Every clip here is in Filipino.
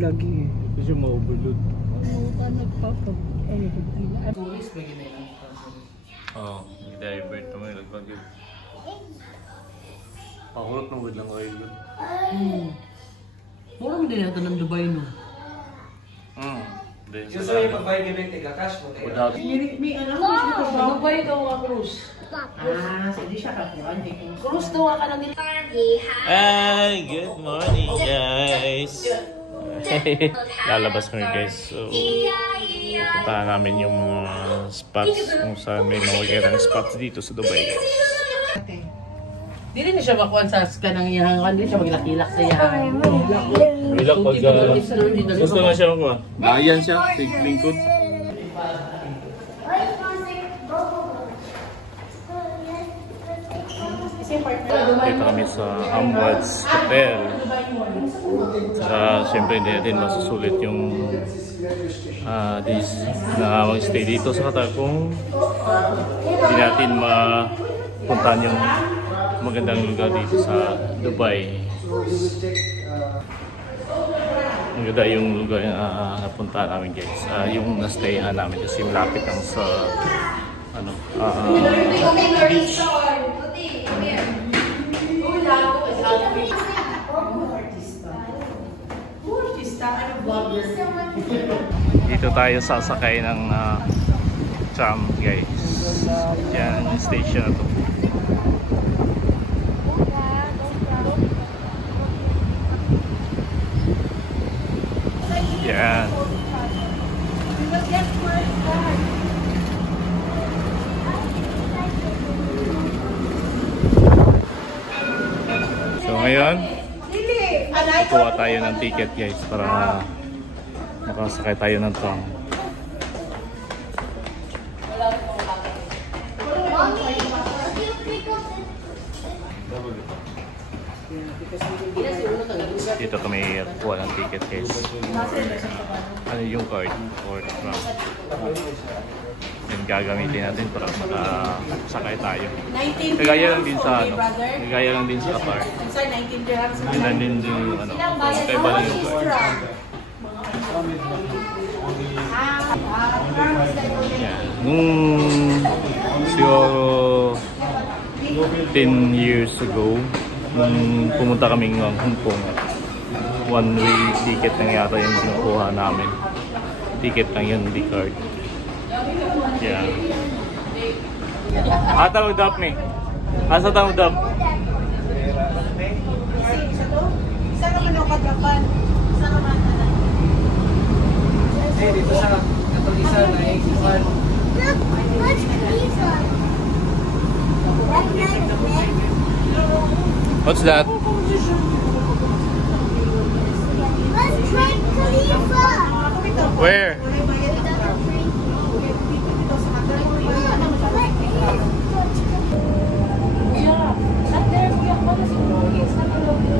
lagi. Kasi siya ma-overload. Tourist ba yun eh? Oo, divert naman yung lagpag-yun. Pakulot ng wood lang oil yun. Mura mo din ito ng Dubai, no? Gusto yung pag-buy giving tiga cash mo tayo. May ano mo, Dubai daw ang cruise. So di siya kakuha. Cruise daw ka lang nila. Hi, good morning guys! Lalabas kami guys. So, puntahan namin yung mga spots kung saan may mga spots dito sa Dubai guys. Di rin siya makuha sa kanang iyang, hindi siya maglakilak sa iyang. Bilak pag gusto na siya makuha. Ayan siya, lingkod. Dito kami sa Amwads Hotel. Siyempre hindi natin masusulit yung days na mag-stay dito sa Qatar kung hindi natin mapuntahan yung magandang lugar dito sa Dubai. Maganda yung lugar na napuntahan namin guys. Yung na-stayhan namin kasi malapit lang sa beach. Dito tayo sasakay ng tram guys. Yan yung station na to. Yan. So ngayon, kuha tayo ng ticket guys para makasakay tayo ng tram. Dito kami kuha ng ticket guys. Ano yung card or tram? Yung gagamitin natin para makasakay tayo. Kagaya lang din sa kagaya lang din sa Qatar. Yun lang din yung kaya ba lang yung card. Yeah. Nung siguro 10 years ago, nung pumunta kaming Hong Kong, one-way ticket lang yata yung kinukuha namin. Ticket lang yun, hindi card. Yeah. Ata udap ni. Asa ta udap? Isa naman ako Japan. Isa naman Dito sa katulisa na ikuhan. What's that? Where?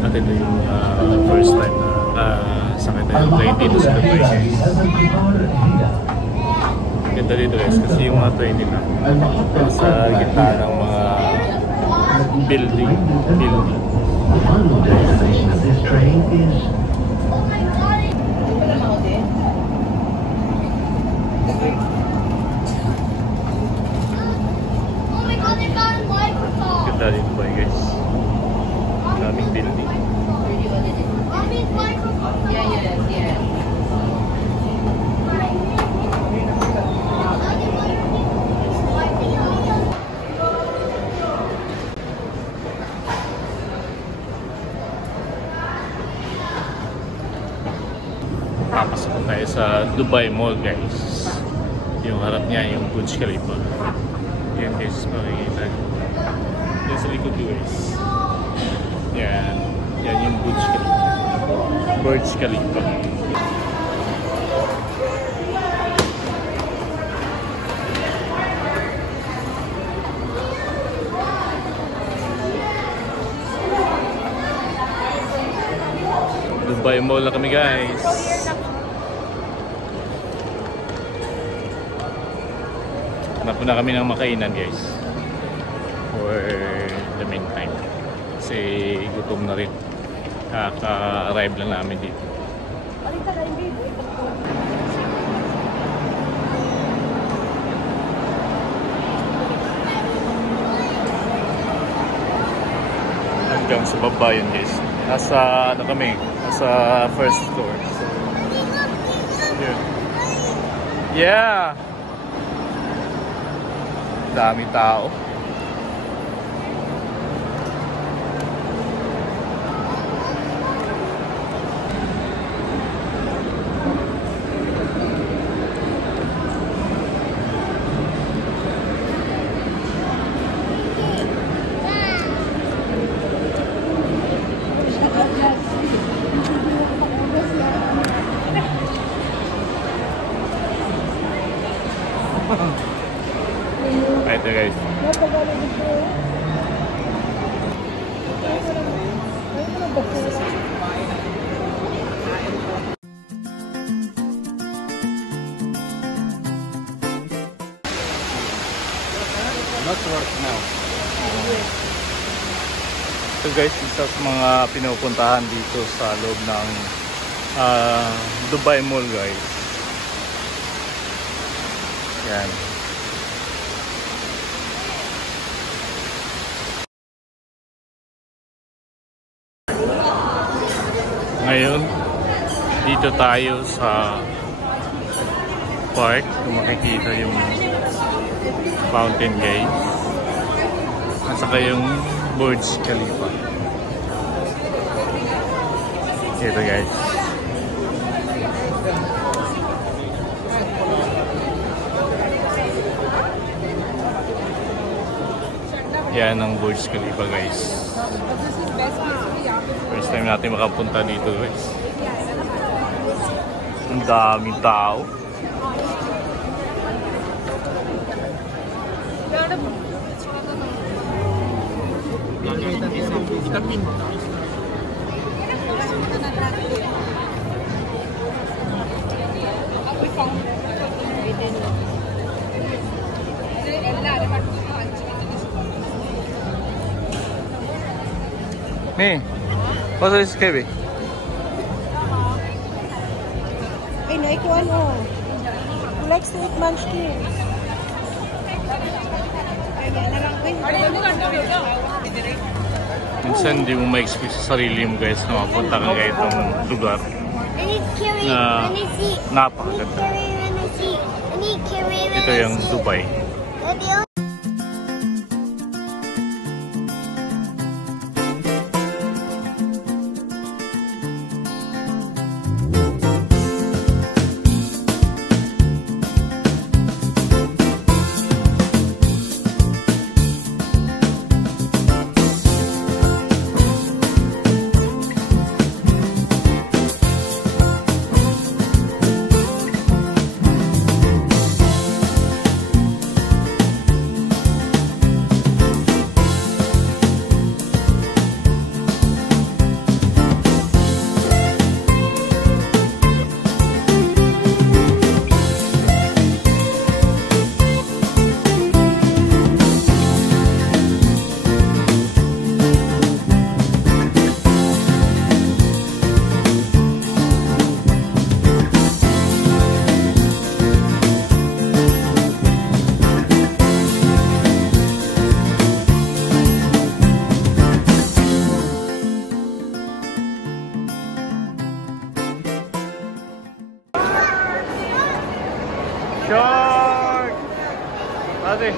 At ito yung first time na sakay tayo plane dito sa Dubai. Ganda dito guys kasi yung mga plane nila sa gitna ng mga building. Final destination of this train is ganda dito ba guys? Daming building. Yeah. Papasok tayo sa Dubai Mall guys. Yung harap niya yung Burj Khalifa. Yan guys, makikita. Yan sa likod guys. Yan. Yan yung Burj Khalifa. Burj Khalifa. Dubai Mall na kami guys. Hanap na kami ng makainan guys for the meantime kasi gutom na rin, kaka-arrive lang namin dito. Hanggang sa baba yun guys. Nasa ano kami? Nasa first floor. Yun. Yeah! Dami tao. Ito guys. Not work now. So guys, isa sa mga pinupuntahan dito sa loob ng Dubai Mall guys. Yan. Ngayon, dito tayo sa park. Kung makikita yung fountain guys. At saka yung Burj Khalifa. Ito guys. Yan ang Burj Khalifa guys. First time natin makapunta dito guys. Ang daming tao. Hey, what's this KB? Ay, naikuan o. Flex to eat munchkin. Minsan hindi mo ma-excuse sa sarili mo guys na mapunta ka kayo itong lugar na napakaganda. Ito yung Dubai. Shark! Ate.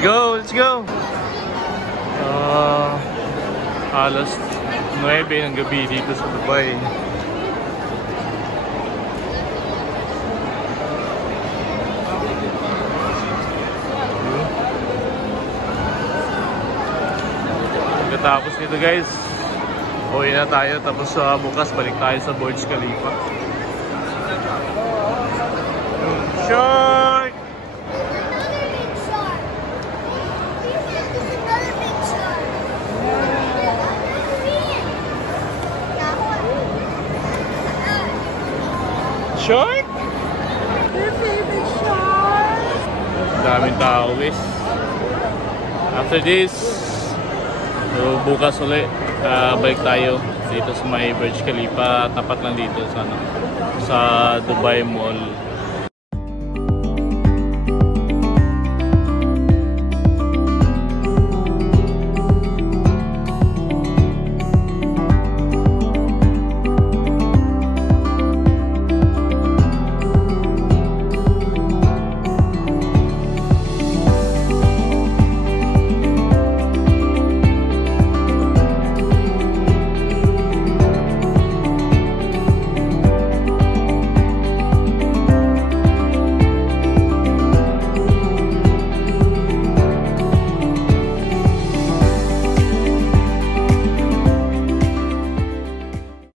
Go, let's go. Alas 9 ng gabi dito sa Dubai. Pagkatapos nito guys, uwi na tayo, tapos bukas balik tayo sa Burj Khalifa. Shark! shark? Your favorite shark? Daming tao guys. After this, so bukas ulit, balik tayo dito sa may Burj Khalifa. Tapat lang dito sa, sa Dubai Mall.